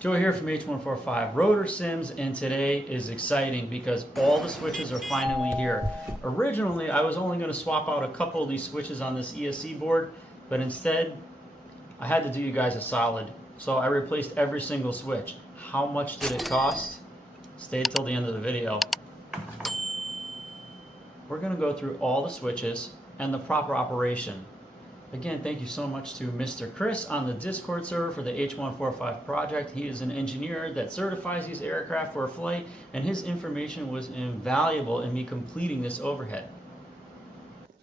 Joe here from H145 Rotor Sims, and today is exciting because all the switches are finally here. Originally, I was only going to swap out a couple of these switches on this ESC board, but instead, I had to do you guys a solid. So I replaced every single switch. How much did it cost? Stay till the end of the video. We're going to go through all the switches and the proper operation. Again, thank you so much to Mr. Chris on the Discord server for the H145 project. He is an engineer that certifies these aircraft for flight, and his information was invaluable in me completing this overhead.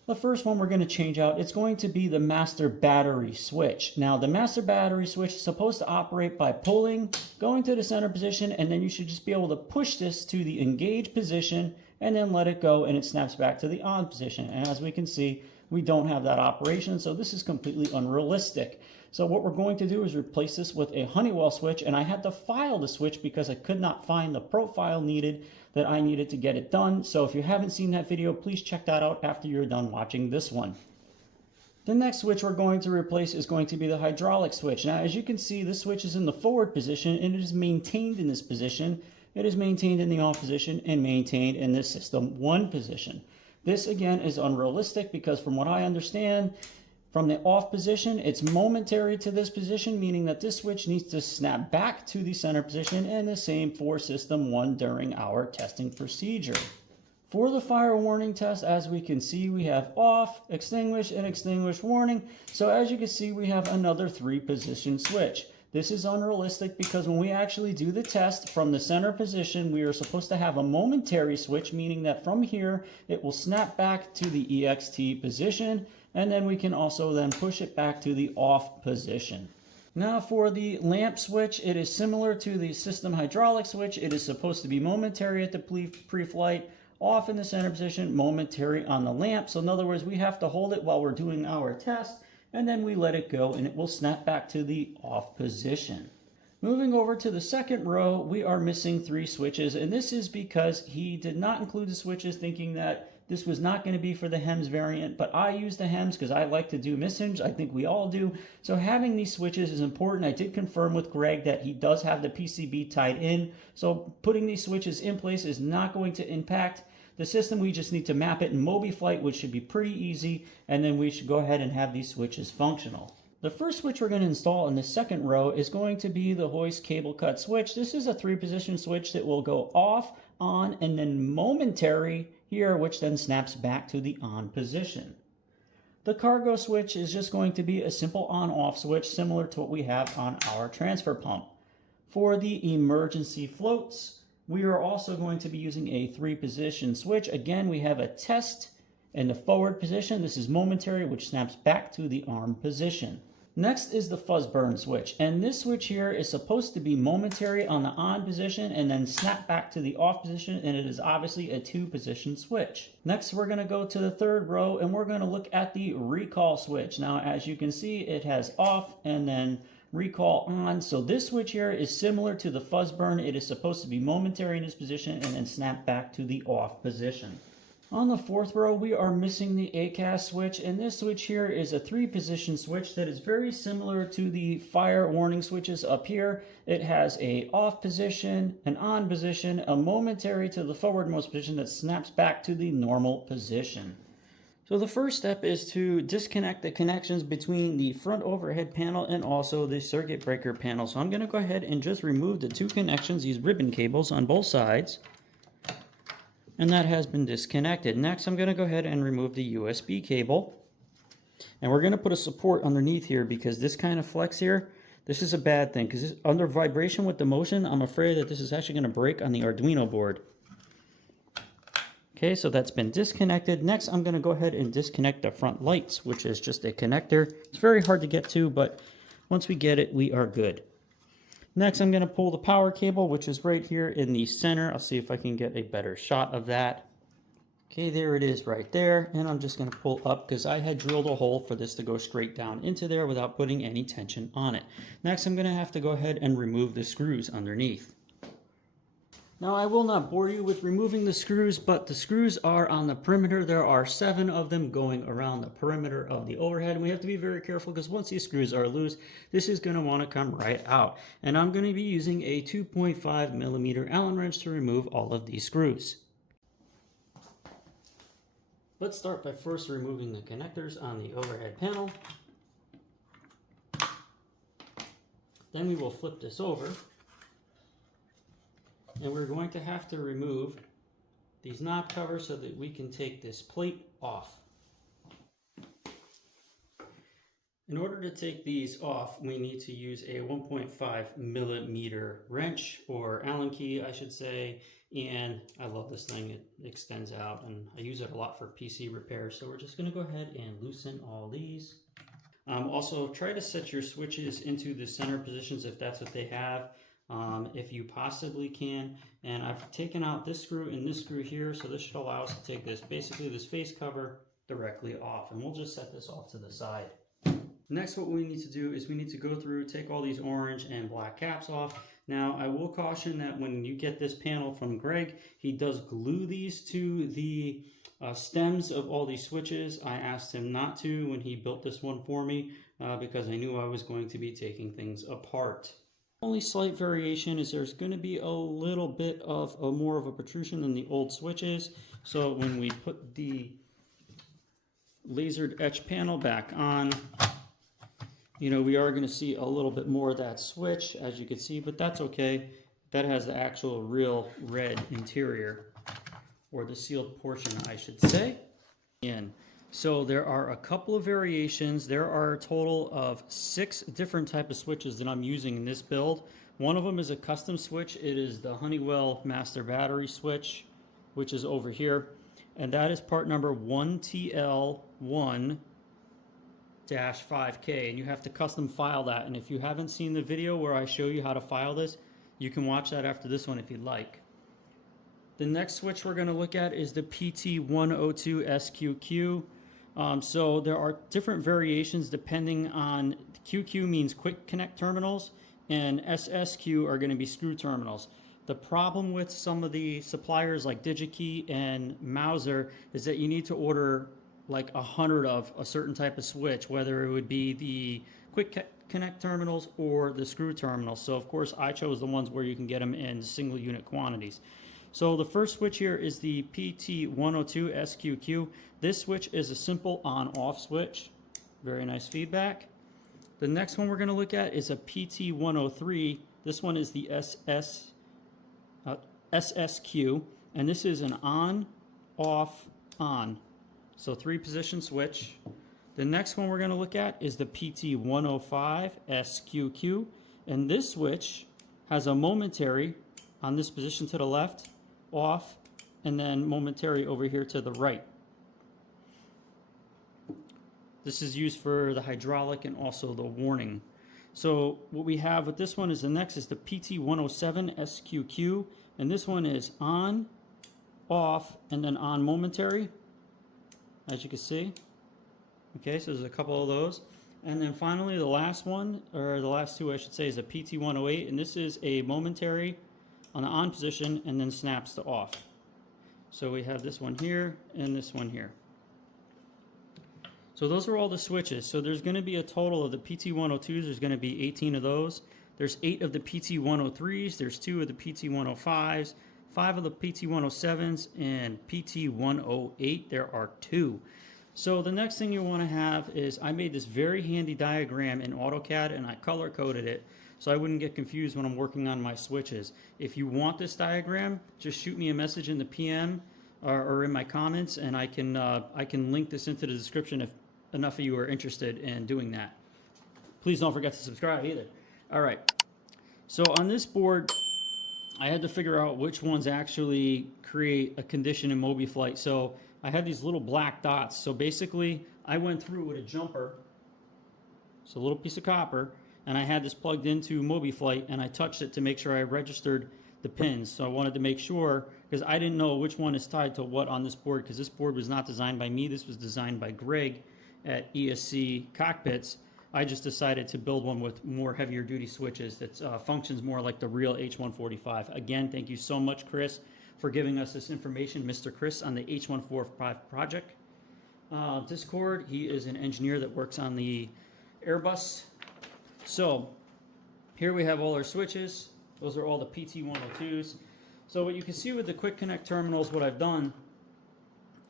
The first one we're going to change out, it's going to be the master battery switch. Now, the master battery switch is supposed to operate by pulling, going to the center position, and then you should just be able to push this to the engage position and then let it go, and it snaps back to the on position. And as we can see, we don't have that operation, so this is completely unrealistic. So what we're going to do is replace this with a Honeywell switch, and I had to file the switch because I could not find the profile needed that I needed to get it done. So if you haven't seen that video, please check that out after you're done watching this one. The next switch we're going to replace is going to be the hydraulic switch. Now, as you can see, this switch is in the forward position, and it is maintained in this position. It is maintained in the off position and maintained in this system 1 position. This, again, is unrealistic because from what I understand, from the off position, it's momentary to this position, meaning that this switch needs to snap back to the center position, and the same for system 1 during our testing procedure. For the fire warning test, as we can see, we have off, extinguish, and extinguish warning. So as you can see, we have another 3-position switch. This is unrealistic because when we actually do the test from the center position, we are supposed to have a momentary switch, meaning that from here, it will snap back to the EXT position, and then we can also then push it back to the off position. Now for the lamp switch, it is similar to the system hydraulic switch. It is supposed to be momentary at the pre-flight, off in the center position, momentary on the lamp. So in other words, we have to hold it while we're doing our test, and then we let it go and it will snap back to the off position. Moving over to the second row, we are missing 3 switches, and this is because he did not include the switches thinking that this was not going to be for the HEMS variant, but I use the HEMS because I like to do missions. I think we all do. So having these switches is important. I did confirm with Greg that he does have the PCB tied in, so putting these switches in place is not going to impact the system. We just need to map it in MobiFlight, which should be pretty easy, and then we should go ahead and have these switches functional. The first switch we're going to install in the second row is going to be the hoist cable cut switch. This is a 3-position switch that will go off, on, and then momentary here, which then snaps back to the on position. The cargo switch is just going to be a simple on-off switch similar to what we have on our transfer pump. For the emergency floats, we are also going to be using a 3-position switch. Again, we have a test in the forward position. This is momentary, which snaps back to the arm position. Next is the fuzz burn switch, and this switch here is supposed to be momentary on the on position and then snap back to the off position, and it is obviously a 2-position switch. Next, we're going to go to the third row and we're going to look at the recall switch. Now, as you can see, it has off and then recall on. So this switch here is similar to the fuzz burn. It is supposed to be momentary in this position and then snap back to the off position. On the fourth row, we are missing the ACAS switch, and this switch here is a 3-position switch that is very similar to the fire warning switches up here. It has a off position, an on position, a momentary to the forwardmost position that snaps back to the normal position. So the first step is to disconnect the connections between the front overhead panel and also the circuit breaker panel. So I'm going to go ahead and just remove the 2 connections, these ribbon cables on both sides. And that has been disconnected. Next, I'm going to go ahead and remove the USB cable. And we're going to put a support underneath here because this kind of flex here, this is a bad thing because under vibration with the motion, I'm afraid that this is actually going to break on the Arduino board. Okay, so that's been disconnected. Next, I'm going to go ahead and disconnect the front lights, which is just a connector. It's very hard to get to, but once we get it, we are good. Next, I'm going to pull the power cable, which is right here in the center. I'll see if I can get a better shot of that. Okay, there it is right there. And I'm just going to pull up because I had drilled a hole for this to go straight down into there without putting any tension on it. Next, I'm going to have to go ahead and remove the screws underneath. Now I will not bore you with removing the screws, but the screws are on the perimeter. There are 7 of them going around the perimeter of the overhead. And we have to be very careful because once these screws are loose, this is going to want to come right out. And I'm going to be using a 2.5 millimeter Allen wrench to remove all of these screws. Let's start by first removing the connectors on the overhead panel. Then we will flip this over. And we're going to have to remove these knob covers so that we can take this plate off. In order to take these off, we need to use a 1.5 millimeter wrench, or Allen key, I should say. And I love this thing, it extends out, and I use it a lot for PC repairs. So we're just going to go ahead and loosen all these. Also, try to set your switches into the center positions if that's what they have. If you possibly can. And I've taken out this screw and this screw here, so this should allow us to take this, basically this face cover, directly off. And we'll just set this off to the side. Next, what we need to do is we need to go through, take all these orange and black caps off. Now, I will caution that when you get this panel from Greg, he does glue these to the stems of all these switches. I asked him not to when he built this one for me because I knew I was going to be taking things apart. Only slight variation is there's going to be a little bit of more of a protrusion than the old switches. So when we put the lasered etch panel back on, you know, we are going to see a little bit more of that switch, as you can see, but that's okay. That has the actual real red interior, or the sealed portion, I should say. So there are a couple of variations. There are a total of 6 different types of switches that I'm using in this build. One of them is a custom switch. It is the Honeywell master battery switch, which is over here. And that is part number 1TL1-5K. And you have to custom file that. And if you haven't seen the video where I show you how to file this, you can watch that after this one if you'd like. The next switch we're going to look at is the PT102SQQ. So there are different variations depending on, QQ means quick connect terminals, and SSQ are going to be screw terminals. The problem with some of the suppliers like DigiKey and Mauser is that you need to order like 100 of a certain type of switch, whether it would be the quick connect terminals or the screw terminals. So of course I chose the ones where you can get them in single unit quantities. So the first switch here is the PT102SQQ. This switch is a simple on-off switch. Very nice feedback. The next one we're going to look at is a PT103. This one is the SSQ, and this is an on, off, on. So 3-position switch. The next one we're going to look at is the PT105SQQ, and this switch has a momentary on this position to the left, off, and then momentary over here to the right. This is used for the hydraulic and also the warning. So what we have with this one is the next is the PT107SQQ, and this one is on, off, and then on momentary, as you can see. Okay, so there's a couple of those. And then finally the last one, or the last two I should say, is a PT108, and this is a momentary on the on position and then snaps to off. So we have this one here and this one here. So those are all the switches. So there's going to be a total of the PT102s. There's going to be 18 of those. There's 8 of the PT103s. There's 2 of the PT105s, 5 of the PT107s, and PT108 there are 2. So the next thing you want to have is, I made this very handy diagram in AutoCAD and I color coded it so I wouldn't get confused when I'm working on my switches. If you want this diagram, just shoot me a message in the PM or in my comments, and I can link this into the description if enough of you are interested in doing that. Please don't forget to subscribe either. All right. So on this board, I had to figure out which ones actually create a condition in MobiFlight. So I had these little black dots. So basically, I went through with a jumper, so a little piece of copper, and I had this plugged into MobiFlight, and I touched it to make sure I registered the pins. So I wanted to make sure, because I didn't know which one is tied to what on this board, because this board was not designed by me. This was designed by Greg at ESC Cockpits. I just decided to build one with more heavier duty switches that functions more like the real H145. Again, thank you so much, Chris, for giving us this information, Mr. Chris, on the H145 project. Discord, he is an engineer that works on the Airbus. So here we have all our switches. Those are all the PT102s. So what you can see with the quick connect terminals, what I've done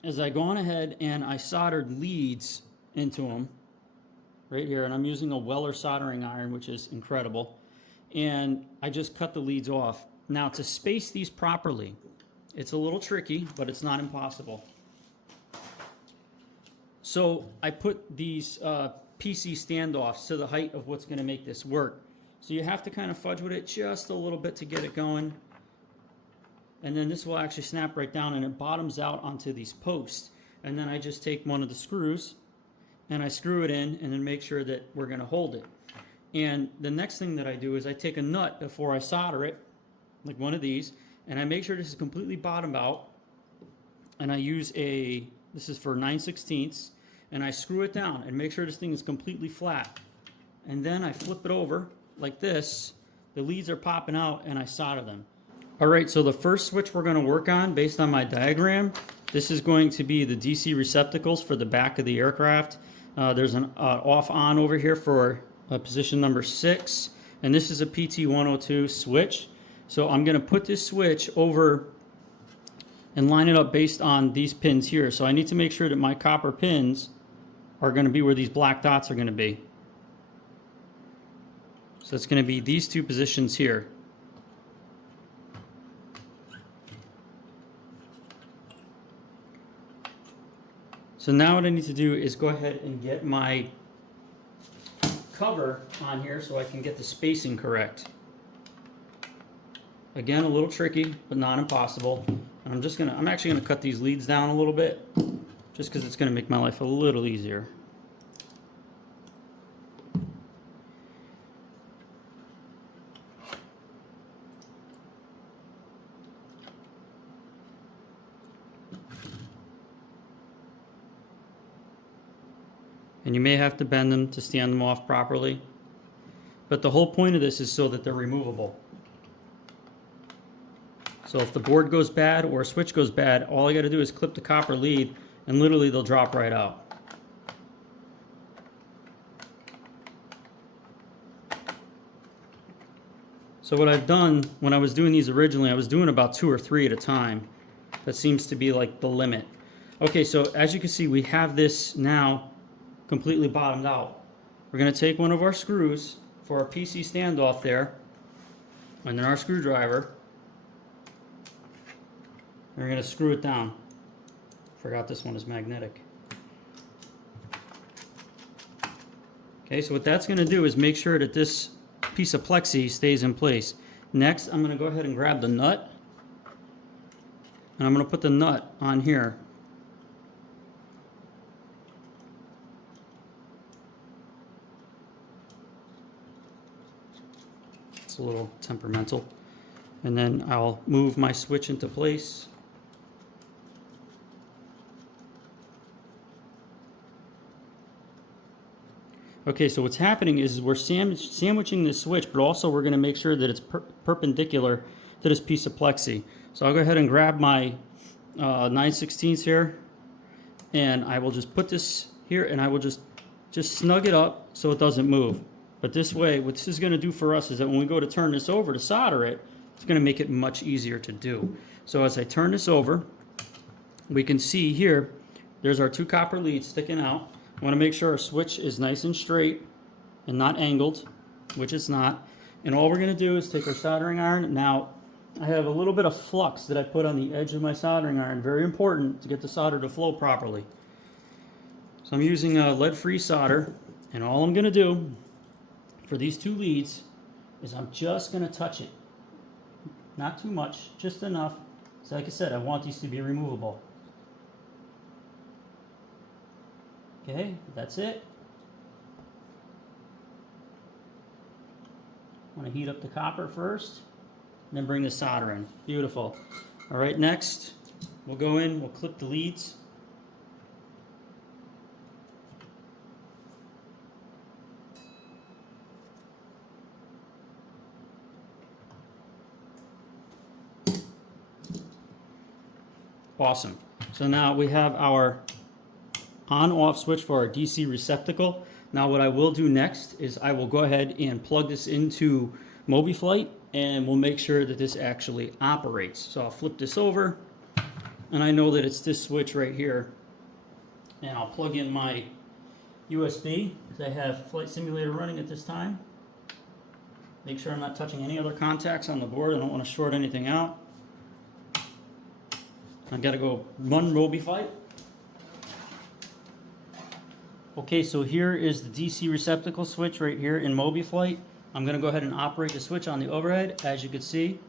is I gone ahead and I soldered leads into them right here, and I'm using a Weller soldering iron, which is incredible, and I just cut the leads off. Now to space these properly, it's a little tricky, but it's not impossible. So I put these PC standoffs to the height of what's going to make this work. So you have to kind of fudge with it just a little bit to get it going. And then this will actually snap right down and it bottoms out onto these posts. And then I just take one of the screws and I screw it in and then make sure that we're going to hold it. And the next thing that I do is I take a nut before I solder it, like one of these, and I make sure this is completely bottomed out. And I use this is for 9/16, and I screw it down and make sure this thing is completely flat. And then I flip it over like this. The leads are popping out and I solder them. All right, so the first switch we're going to work on based on my diagram, this is going to be the DC receptacles for the back of the aircraft. There's an off-on over here for position number 6, and this is a PT102 switch. So I'm going to put this switch over and line it up based on these pins here. So I need to make sure that my copper pins are going to be where these black dots are going to be. So it's going to be these two positions here. So now what I need to do is go ahead and get my cover on here so I can get the spacing correct. Again, a little tricky, but not impossible. And I'm actually gonna cut these leads down a little bit, just because it's gonna make my life a little easier. And you may have to bend them to stand them off properly. But the whole point of this is so that they're removable. So if the board goes bad or a switch goes bad, all I got to do is clip the copper lead and literally they'll drop right out. So what I've done when I was doing these originally, I was doing about 2 or 3 at a time. That seems to be like the limit. Okay, so as you can see, we have this now completely bottomed out. We're going to take one of our screws for our PC standoff there, and then our screwdriver, and we're going to screw it down. Forgot this one is magnetic. Okay, so what that's going to do is make sure that this piece of plexi stays in place. Next, I'm going to go ahead and grab the nut, and I'm going to put the nut on here. A little temperamental, and then I'll move my switch into place. Okay, so what's happening is we're sandwiching this switch, but also we're going to make sure that it's perpendicular to this piece of plexi. So I'll go ahead and grab my 9/16 here, and I will just put this here, and I will just snug it up so it doesn't move. But this way, what this is going to do for us is that when we go to turn this over to solder it, it's going to make it much easier to do. So as I turn this over, we can see here, there's our 2 copper leads sticking out. I want to make sure our switch is nice and straight and not angled, which it's not. And all we're going to do is take our soldering iron. Now, I have a little bit of flux that I put on the edge of my soldering iron. Very important to get the solder to flow properly. So I'm using a lead-free solder, and all I'm going to do for these 2 leads is I'm just going to touch it. Not too much, just enough. So like I said, I want these to be removable. Okay, that's it. I want to heat up the copper first, and then bring the solder in. Beautiful. All right, next, we'll go in, we'll clip the leads. Awesome. So now we have our on-off switch for our DC receptacle. Now what I will do next is I will go ahead and plug this into MobiFlight, and we'll make sure that this actually operates. So I'll flip this over, and I know that it's this switch right here. And I'll plug in my USB, because I have Flight Simulator running at this time. Make sure I'm not touching any other contacts on the board. I don't want to short anything out. I've got to go run MobiFlight. Okay, so here is the DC receptacle switch right here in MobiFlight. I'm going to go ahead and operate the switch on the overhead. As you can see,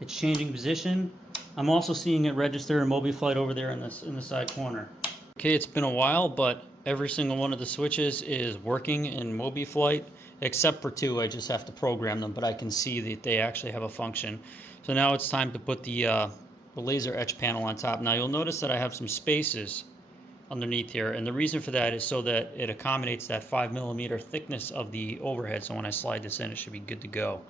it's changing position. I'm also seeing it register in MobiFlight over there in the side corner. Okay, it's been a while, but every single one of the switches is working in MobiFlight, except for two. I just have to program them, but I can see that they actually have a function. So now it's time to put the laser etch panel on top. Now you'll notice that I have some spaces underneath here, and the reason for that is so that it accommodates that 5mm thickness of the overhead. So when I slide this in, it should be good to go.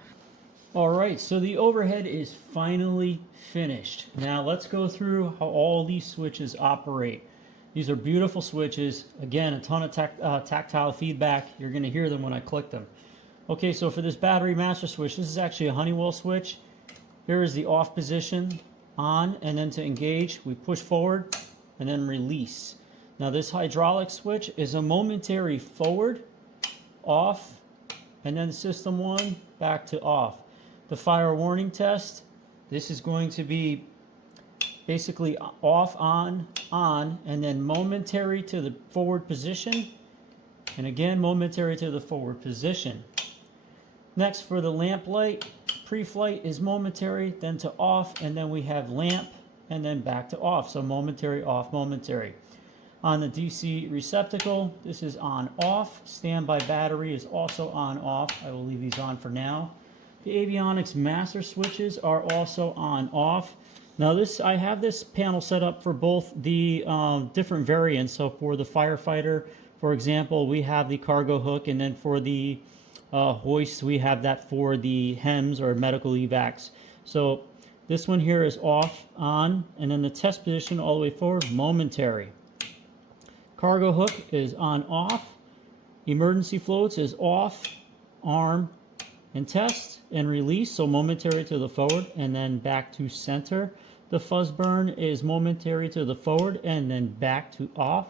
All right, so the overhead is finally finished. Now let's go through how all these switches operate. These are beautiful switches. Again, a ton of tactile feedback. You're going to hear them when I click them. Okay, so for this battery master switch, this is actually a Honeywell switch. Here is the off position, on, and then to engage, we push forward and then release. Now this hydraulic switch is a momentary forward, off, and then system one, back to off. The fire warning test, this is going to be basically off, on, and then momentary to the forward position, and again momentary to the forward position. Next, for the lamp light, pre-flight is momentary, then to off, and then we have lamp, and then back to off. So momentary, off, momentary. On the DC receptacle, this is on, off. Standby battery is also on, off. I will leave these on for now. The avionics master switches are also on, off. Now I have this panel set up for both the different variants. So for the firefighter, for example, we have the cargo hook, and then for the hoist, we have that for the HEMS or medical evacs. So this one here is off, on, and then the test position all the way forward, momentary. Cargo hook is on, off. Emergency floats is off, arm, and test, and release, so momentary to the forward, and then back to center. The fuzz burn is momentary to the forward, and then back to off.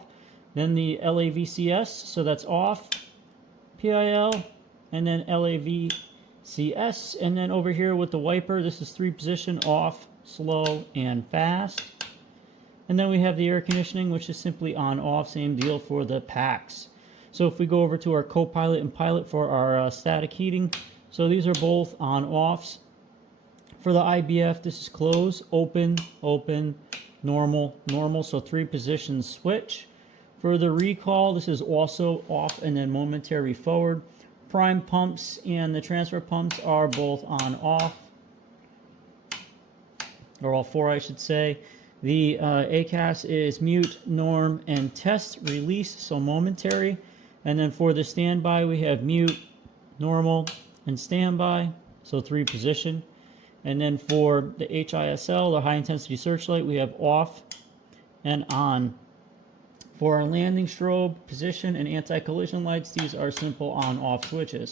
Then the LAVCS, so that's off, PIL, and then LAVCS, and then over here with the wiper, this is 3 position, off, slow, and fast. And then we have the air conditioning, which is simply on, off, same deal for the packs. So if we go over to our co-pilot and pilot for our static heating, so these are both on, offs. For the IBF, this is close, open, open, normal, normal, so 3 positions switch. For the recall, this is also off and then momentary forward. Prime pumps and the transfer pumps are both on, off, or all 4 I should say. The ACAS is mute, norm, and test, release, so momentary. And then for the standby, we have mute, normal, and standby, so 3 position. And then for the HISL, the high intensity searchlight, we have off and on. For our landing strobe, position, and anti-collision lights, these are simple on-off switches.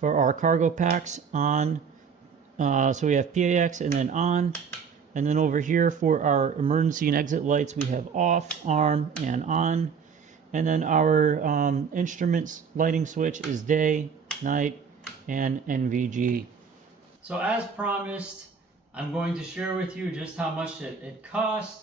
For our cargo packs, on, so we have PAX and then on. And then over here for our emergency and exit lights, we have off, arm, and on. And then our instruments lighting switch is day, night, and NVG. So as promised, I'm going to share with you just how much it cost.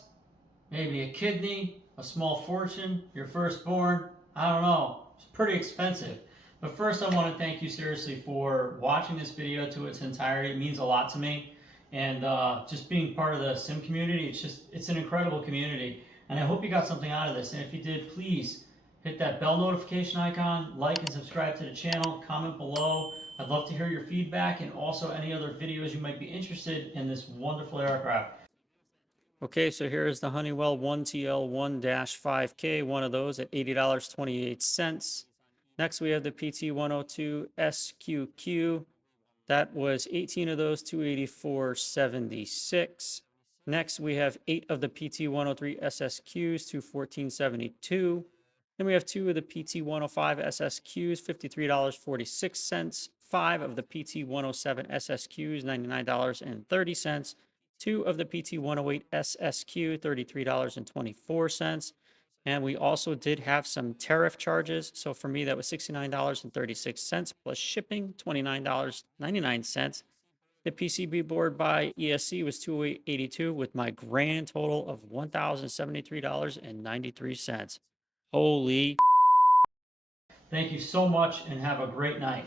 Maybe a kidney, a small fortune, your firstborn, I don't know. It's pretty expensive. But first I want to thank you seriously for watching this video to its entirety. It means a lot to me. And just being part of the sim community, it's an incredible community. And I hope you got something out of this. And if you did, please hit that bell notification icon, like and subscribe to the channel, comment below. I'd love to hear your feedback and also any other videos you might be interested in this wonderful aircraft. Okay, so here is the Honeywell 1TL1-5K, one of those at $80.28. Next we have the PT102 SQQ. That was 18 of those, $284.76. Next, we have 8 of the PT103 SSQs to $14.72. Then we have 2 of the PT105 SSQs, $53.46. 5 of the PT107 SSQs, $99.30. 2 of the PT108 SSQ, $33.24. And we also did have some tariff charges. So for me, that was $69.36 plus shipping, $29.99. The PCB board by ESC was $282 with my grand total of $1,073.93. Holy. Thank you so much and have a great night.